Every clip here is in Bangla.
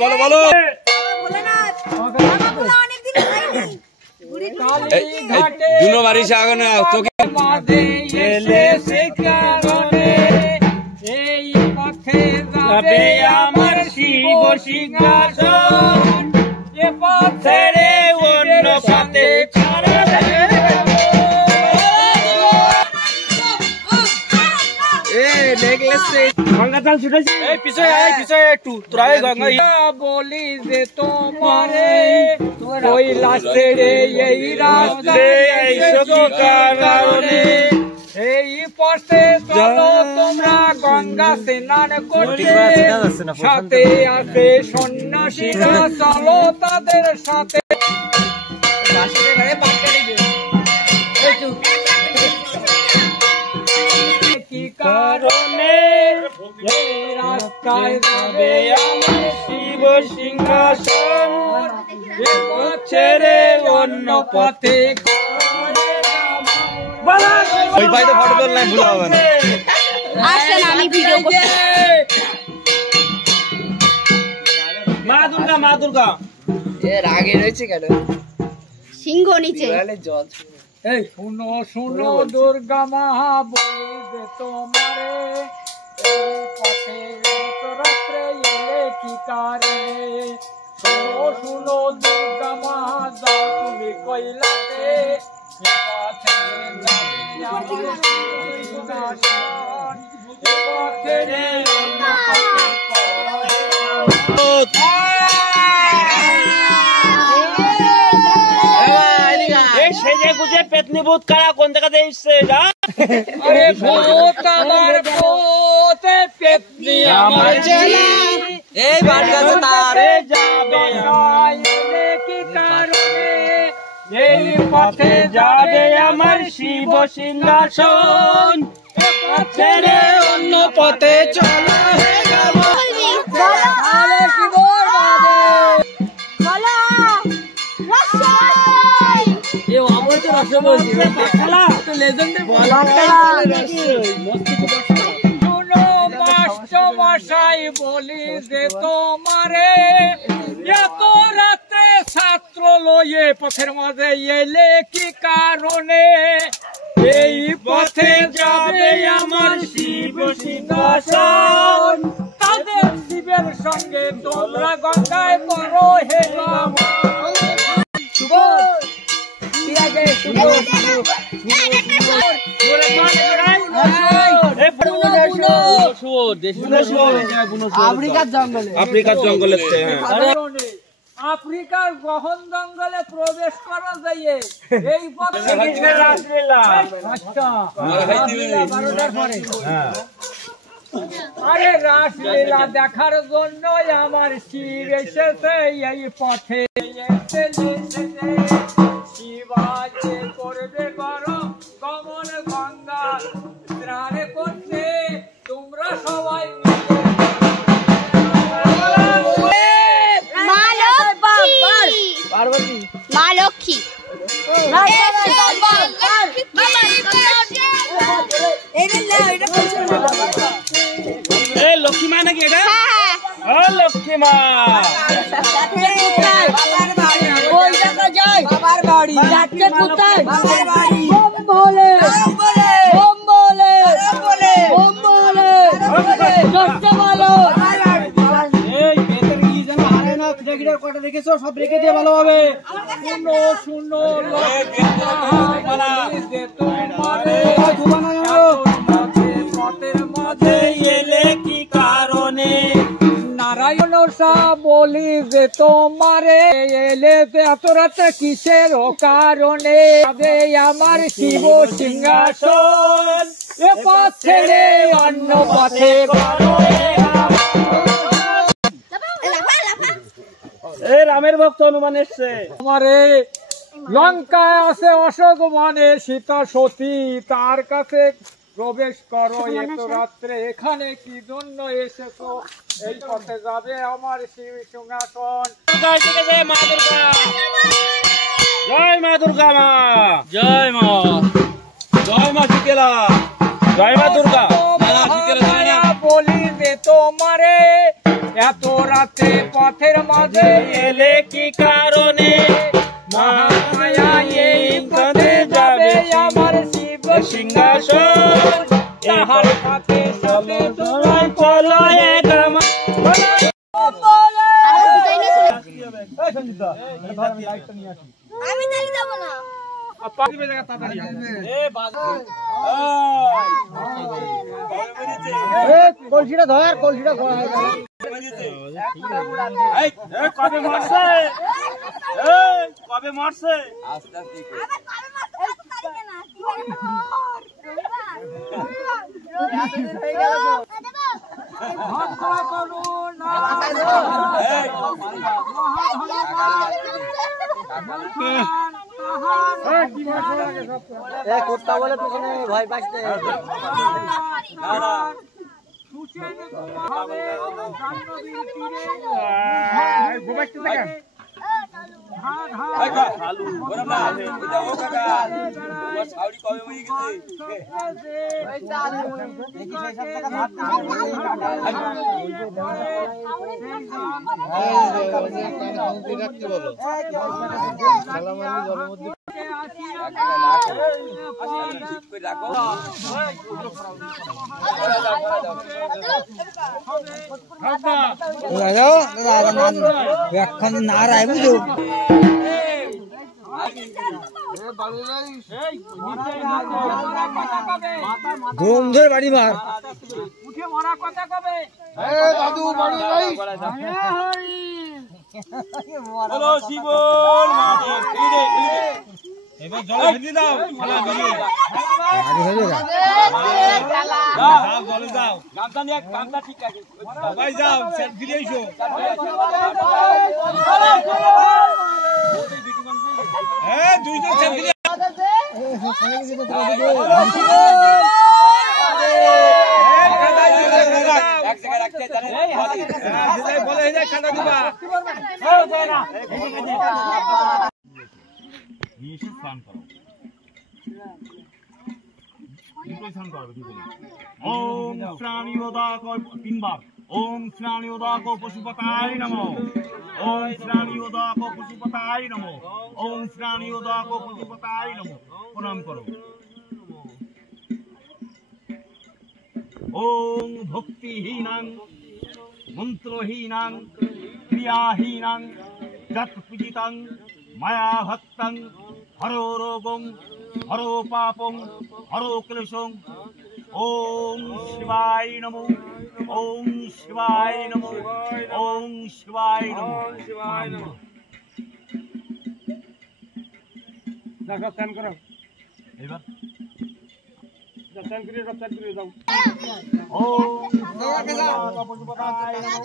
বলো বলো দুনো বাড়ি আগে না তোকে এই পথে যাবে আমার শিব সিংহাসন এ পথে রে অন্য পথে বলি যে তোমারে ওই লাস্টে এই রাস্তে কারণে এই পথে চলো তোমরা গঙ্গা স্নান করতে সাথে আছে সন্ন্যাসীরা চলো তাদের সাথে কি কারণে এই রাস্তায় যাবে আমার শিব সিংহাসন ছেড়ে অন্য পথে ওই ভাই তো ফটো তোল নাই ভুল হবে না আসেন আমি ভিডিও করতে মা দুর্গা এর আগে রয়েছে কেন সিংহ নিচে জল এই শুনো শুনো দুর্গা মা বলি যে তোমারে এই পথে রাত্রে এলে কি কারণে শুনো শুনো দুর্গা মা যাও তুমি কইলাতে সেজে গুজে পেতনি ভূত কারা কোন জায়গাতে এসছে আরে ভূত আমার ভূত পেতনি আমার ছেলে এই বাড়িতে তারে যাবে কি কারণে এই পথে যাবে আমার শিব সিংহাসন ছেড়ে অন্য পথে চলো হে গাবো আরে শিব বলো এ অবশ্য রস বলছি খেলা তো লেজেন্ডে বলা শুনো মাস্টার মশাই বলি যে তোমারে এত রাতে ছাত্র লয়ে পথের মাঝে এলে কি কারণে এই পথে যাবে আমার শিব সিংহাসন তাদের শিবের সঙ্গে তোমরা গঙ্গায় পড়ো হে শুভ আফ্রিকার জঙ্গলে আফ্রিকার গহন জঙ্গলে প্রবেশ করা যায় এই পথে আরে রাসলীলা দেখার জন্য আমার শিব এসেছে এই পথে শিবাজে করবে গরম কমল গঙ্গা স্নানে করতে তোমরা সবাই মা লক্ষ্মী লক্ষ্মী মা নাকি এটা লক্ষ্মী মা বাবার বাড়ি যাচ্ছে কোথায় বাবার বাড়ি বলে বলে বলে করতে বলো কটা দেখেছো সব রেখে দিয়ে ভালোভাবে শুনো শুনো পথের মাঝে এলে কি কারণে নারায়ণ বলি যে তোমারে এলে এত রাতে কিসের কারণে আমার শিব সিংহাসন এ পথ ছেড়ে অন্য পথে রামের ভক্ত হনুমান এসছে আমারে লঙ্কায় আছে অশোক বনে সীতা সতী, তার কাছে প্রবেশ করো এত রাত্রে, এখানে কি জন্য এসেছো? এই পথে যাবে আমার শিব সিংহাসন। ঠিক আছে, মা দুর্গা জয়, মা দুর্গা মা জয় মা, জয় মা শীতলা, জয় মা দুর্গা। বলি যে তোমারে এত রাতে পথের মাঝে এলে কি কারণে? মহামায়া এই পথে যাবে আমার শিব সিংহাসন, তাহার পথে সাথে তোমার চলো এক আমার। আমি তালি দেবো না। কলসিটা ধর, কলসিটা ধর। কবে মরছে? কবে মরছে? কুত্তা বলে পিছনে ভয় পাচ্ছে। এখন না রায় বুঝো ঘুম ধরে বাড়ি মার উঠে মারা কথা কবে দাদু বাড়ি নাই বলো শিবল মহাদেব। এবার জলে ফেলে দাও, খেলা দিবে। যাও জলে যাও, গামছা নিয়ে, গামছা ঠিক আছে ভাই, যাও সেট ফিরে এসো। হ্যাঁ, দুইজন সেট ফিরে ओम श्राणियोदाको 3 बार। ओम श्राणियोदाको पशुपताय नमो। ओम श्राणियोदाको पशुपताय नमो। ओम श्राणियोदाको पशुपताय नमो। प्रणाम करो। ओम भक्तिहीनां मंत्रहीनां क्रियाहीनां जत्पूजितं माया भक्तं हरो रोगं हरो पापं हरो क्लेशं। ओम शिवाय नमो। ओम शिवाय नमो। ओम शिवाय नमो। शिवाय नमो। दर्शन करो एबार दर्शन करिए जाओ। ओम श्राणियोदाको पशुपताय नमो।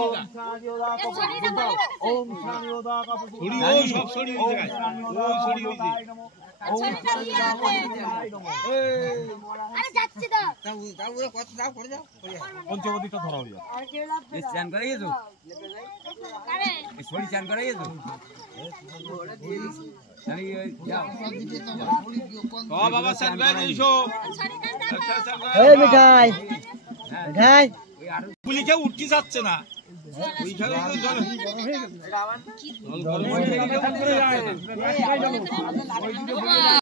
ओम श्राणियोदाको पशुपताय। ओम श्राणियोदाको पशुपताय। सब छोड़ी हो जाए, वो छोड़ी हो जाए। ओम श्राणियोदाको पशुपताय नमो। আরে যাচ্ছে তো যাও কত যাও করে যাও পঞ্চবতীটা ধরা হইয়া এই স্নান করে গেছো আরে এই ছড়ি স্নান করে গেছো জানি যাও ও বাবা স্নান করে দিছো এই মিঠাই মিঠাই পুলিকে উঠতে যাচ্ছে না ওইখানে তো জল গরম হয়ে গেছে